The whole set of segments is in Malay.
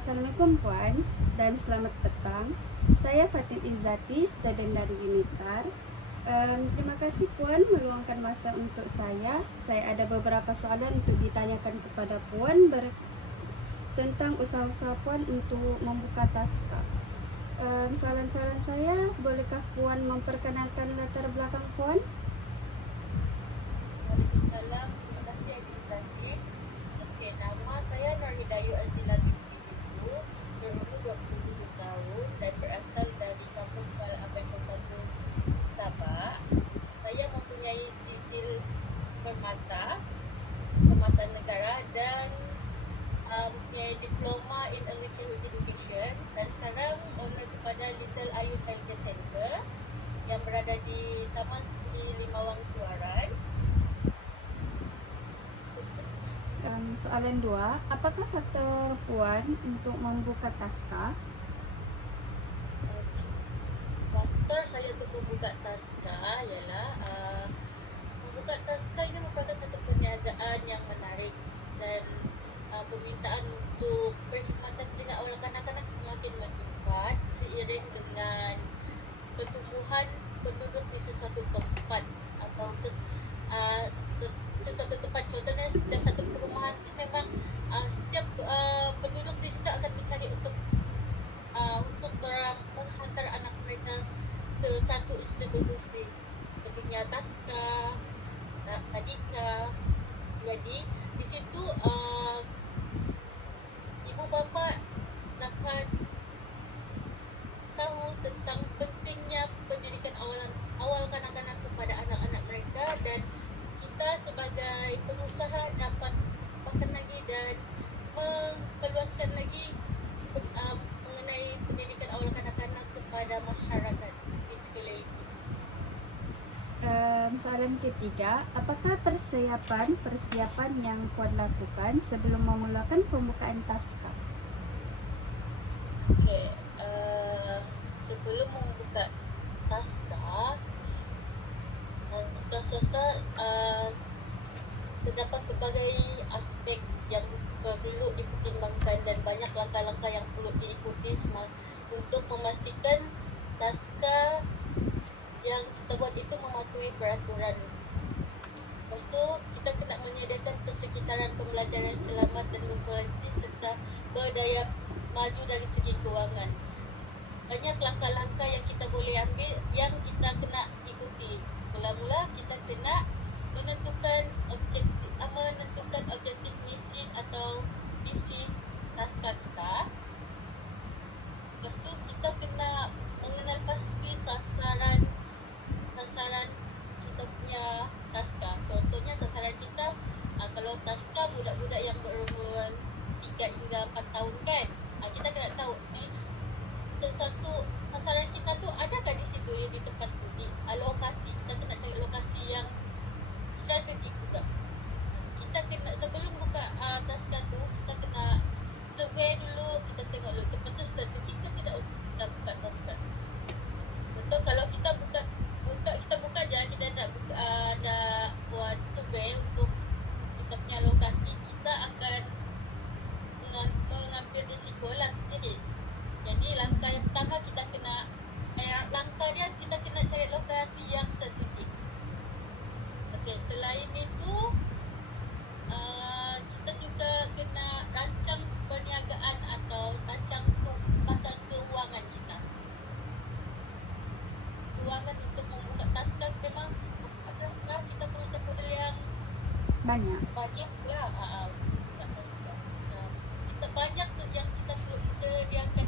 Assalamualaikum Puan dan selamat petang. Saya Fatin Izzati, student dari Unitar. Terima kasih Puan meluangkan masa untuk saya. Saya ada beberapa soalan untuk ditanyakan kepada Puan tentang usaha-usaha Puan untuk membuka taska. Soalan-soalan saya, bolehkah Puan memperkenalkan latar belakang Puan? Waalaikumsalam. Terima kasih Adik Zaki. Okey, nama saya Nurhidayu Azila binti Ibu, berumur 27 tahun dan berasal dari Kampung Kuala Abai Kota Sabah. Saya mempunyai sijil permata negara dan mempunyai diploma in early childhood education dan sekarang owner kepada Little Ayu Childcare Center yang berada di Taman Sri Limawang Keluaran. Soalan 2, apakah faktor Puan untuk membuka taska? Faktor saya untuk membuka taska ialah membuka taska ini merupakan satu perniagaan yang menarik dan permintaan untuk perkhidmatan dengan awal kanak-kanak semakin meningkat seiring dengan pertumbuhan penduduk di sesuatu tempat atau sesuatu tempat. Contohnya setiap satu perumahan itu memang setiap penduduk di situ akan mencari untuk menghantar anak mereka ke satu institusi seperti taska, tadika. Jadi di situ ibu bapa dapat tahu tentang pentingnya pendidikan awal kanak-kanak kepada anak-anak mereka, dan kita sebagai pengusaha dapat bahkan lagi dan meluaskan lagi mengenai pendidikan awal kanak-kanak kepada masyarakat di sekeliling kita. Soalan ketiga, apakah persiapan yang Puan lakukan sebelum memulakan pembukaan taska? Okey, sebelum membuka taska swasta terdapat berbagai aspek yang perlu dipertimbangkan dan banyak langkah-langkah yang perlu diikuti untuk memastikan taska yang kita buat itu mematuhi peraturan. Lepas tu, kita kena menyediakan persekitaran pembelajaran selamat dan berkualiti serta berdaya maju dari segi kewangan. Banyak langkah-langkah yang kita boleh ambil yang kita kena ikuti. Mula-mula kita kena menentukan objektif misi atau visi taska kita. Lepas tu kita kena mengenal pasti sasaran kita punya taska. Contohnya sasaran kita kalau taska budak-budak yang berumur 3 hingga 4 tahun kan, kita kena tahu di sesuatu sasaran kita tu adakah di situ di tempat tu, di lokasi. Kita kena cari lokasi yang strategik juga. Kita kena sebelum buka taska tu, kita kena survey dulu, kita tengok dulu tempat tu strategik ke tidak kita buka taska. Betul, kalau kita buka je, kita dah buat survey untuk kita punya lokasi, kita akan mengambil risiko lah sendiri. Jadi langkah yang pertama kita kena cari lokasi yang strategik. Okey, selain itu kita juga kena rancang perniagaan atau rancang pasar keuangan kita. Kewangan untuk membuka taska, memang membuka taska kita perlu capital yang Banyak. lah membuka taska. Kita banyak tu yang kita perlu sediakan,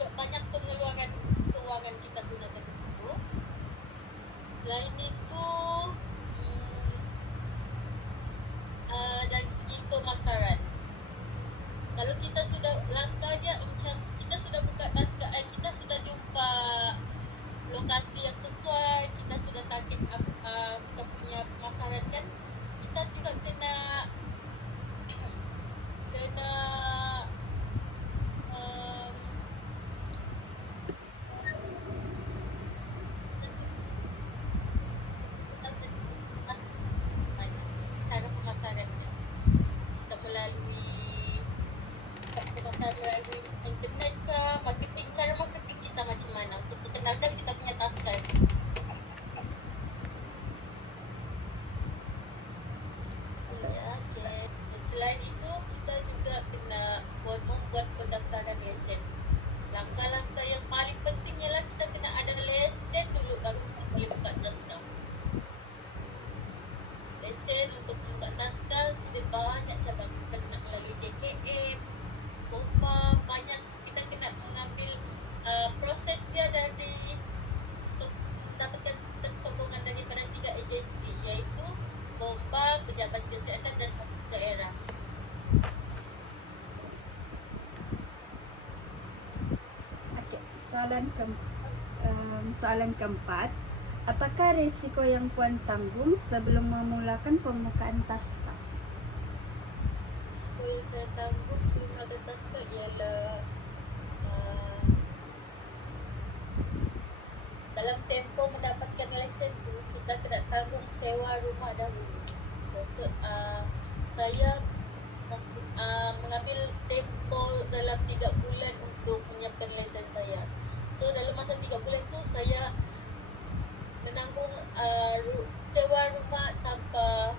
banyak pengeluaran kewangan kita gunakan itu. Selain itu dari segi pemasaran, kalau kita sudah langkah je macam kita sudah buka taska, kita sudah jumpa lokasi yang sesuai, kita sudah target kita punya pemasaran kan, kita juga kena melalui internet kah, cara marketing kita macam mana untuk perkenalkan kita punya taskan. Ya, okay. Selain itu, kita juga kena membuat pendaftaran lesen. Langkah-langkah yang paling penting ialah kita kena ada lesen dulu baru kita boleh buka taskar. Lesen untuk membuka taskar, kita banyak cabang. Kita kena melalui JKM, BOPA, banyak. Kita kena mengambil proses dia dari mendapatkan sokongan daripada 3 agensi, iaitu BOMBA, Pejabat Kesihatan dan Fokus Daerah. Okey, soalan keempat. Apakah risiko yang Puan tanggung sebelum memulakan pembukaan taskar? So yang saya tanggung sebelum ada taskar ialah dalam tempoh mendapatkan lesen tu kita kena tanggung sewa rumah dahulu. Untuk saya mengambil tempoh dalam 3 bulan untuk menyiapkan lesen saya. So dalam masa 3 bulan tu saya menanggung sewa rumah tanpa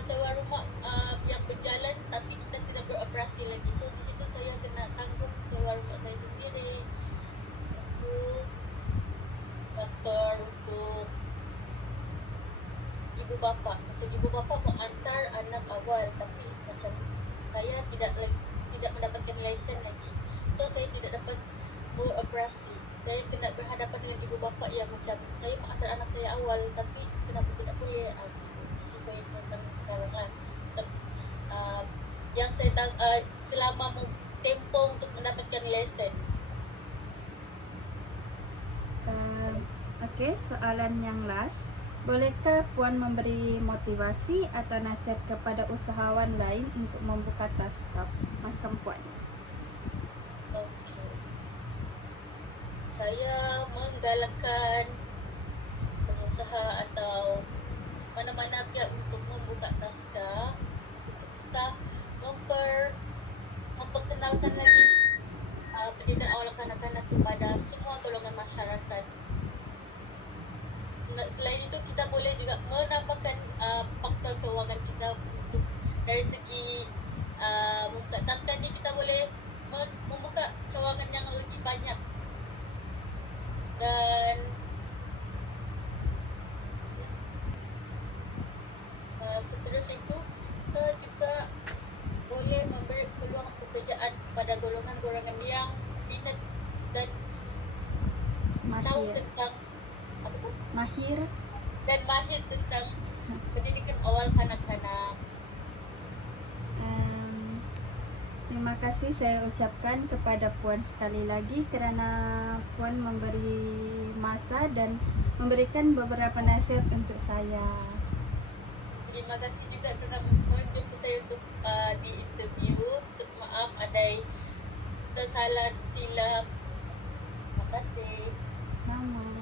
sewa rumah yang berjalan tapi kita tidak beroperasi lagi. So di situ saya kena tanggung sewa rumah saya sendiri. Lepas tu faktor untuk ibu bapa. Macam ibu bapa menghantar anak awal tapi macam saya tidak mendapatkan lesen lagi. So saya tidak dapat beroperasi. Saya kena berhadapan dengan ibu bapa yang macam saya menghantar anak saya awal tapi kenapa tidak boleh. Risiko yang saya tanggung sekarang lah. Yang saya selama tempoh untuk mendapatkan lesen. Okey, soalan yang last. Bolehkah Puan memberi motivasi atau nasihat kepada usahawan lain untuk membuka taskar macam Puan? Okay. Saya menggalakkan pengusaha atau mana-mana pihak untuk membuka taskar. Kita memperkenalkan lagi pendidikan awal kanak-kanak kepada semua golongan masyarakat. Selain itu kita boleh juga menambahkan faktor kewangan kita untuk dari segi membuka taskar ni kita boleh membuka kewangan yang lebih banyak. Dan seterusnya itu kita juga boleh memberi peluang pekerjaan kepada golongan-golongan yang minat dan tahu tentang mahir tentang pendidikan awal kanak-kanak. Terima kasih saya ucapkan kepada Puan sekali lagi kerana Puan memberi masa dan memberikan beberapa nasihat untuk saya. Terima kasih juga kerana menjemput saya untuk di interview. Maaf ada tersalah silap. Terima kasih. Sama.